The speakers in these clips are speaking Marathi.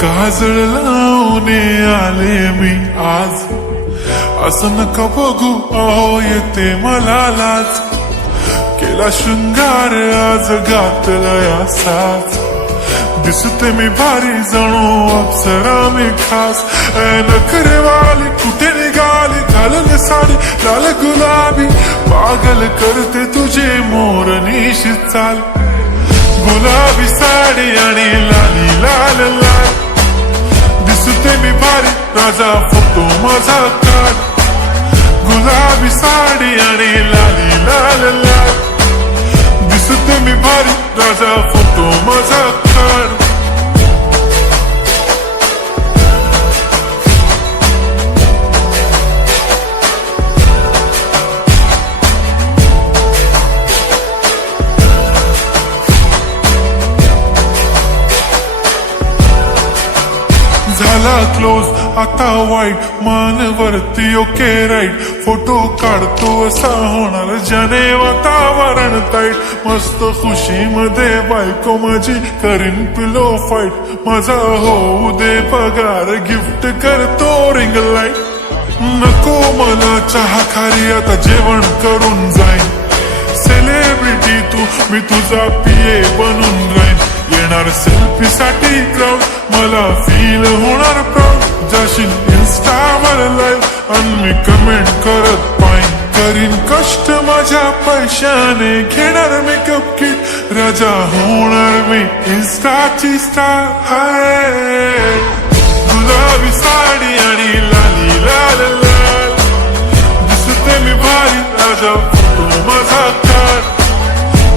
काजळ लावून आले मी आज, असं नका बघू अहो येते मला लाज. केला शृंगार आज घातलाय असाच, दिसते मी भारी जणू अप्सरा मी खास. नखरेवाली कुठे निघाली घालून साडी लाल गुलाबी, पागल करते तुझे मोरनीशी चाल. गुलाबी साडी आणि लाली लाल लाल, दिसते मी भारी राजा फोटो माझा काढ. गुलाबी साडी आणि लाली लाल लाल, दिसते मी भारी राजा फोटो माझा काढ. झाला क्लोज आता वाईट, मान वरती ओके राईट. फोटो काढतो असा होणार ज्याने वातावरण ताईट. मस्त खुशी मध्ये बायको माझी करीन पिलो फाईट. माझा होऊ दे पगार गिफ्ट करतो रिंग लाईट. नको मला चहा खारी आता जेवण करून जाईन. सेलिब्रिटी तू मी तुझा पिये बनून राहीन. येणार सेल्फी साठी क्राऊड मला फील होणार प्राऊड. जाशील इन्स्टावर लाईव्ह आणि मी कमेंट करत पाईन. करीन कष्ट माझ्या पैशाने घेणार मेकअप किट. राजा होणार मी इन्स्टाची स्टार. हाय गुलाबी साडी आणि लाली लाल लाल, दिसते मी भारी राजा फोटो माझा काढ.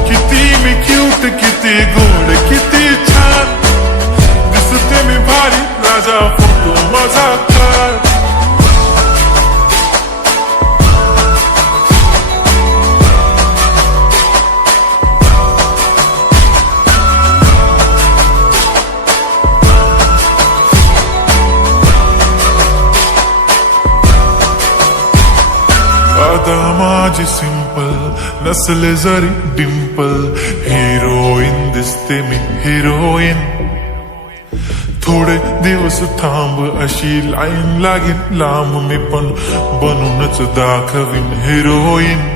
किती मी क्यूट किती गोड किती छान, दिसते मी भारी राजा फोटो माझा काढ. आता माझी सिंपल नसले जरी डिंपल, हिरोईन दिसते मी हिरोईन. थोडे दिवस थांब अशी लाईन लागेल लांब, मी पण बनूनच दाखवीन हिरोईन.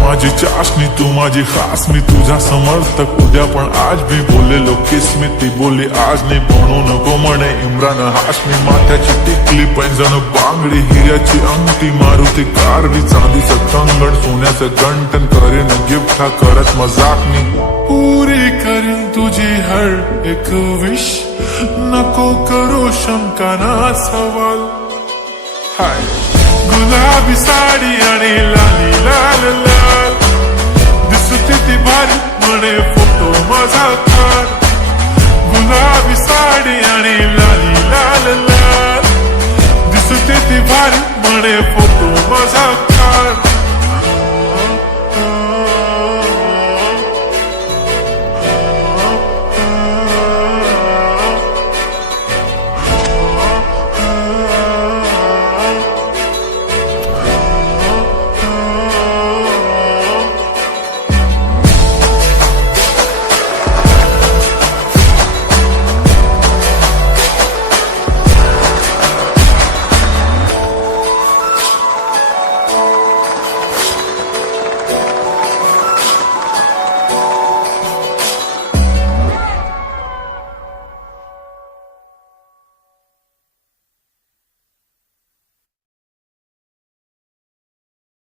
माझी चाशनी तू माझी खास, मी तुझा समर्थक उद्या पण आज भी बोलेलो किस मी. ती बोली आज नाही बनू नको म्हणे इम्रान हाशमी. माथ्याची टिकली पैंजण बांगडी हिऱ्याची अंगठी, मारुती कारवी चांदीचं कंगण सोन्याचं गंटन. करेन गिफ्ट हा करत मजाक मी, पुरी करीन तुझी हर एक विश. नको करू शंका ना सवाल. हाय गुलाबी साडी आणि लाली लाल लाल, दिसते ती भारी म्हणे फोटो माझा काढ. गुलाबी साडी आणि लाली लाल लाल, दिसते ती भारी म्हणे फोटो माझा काढ.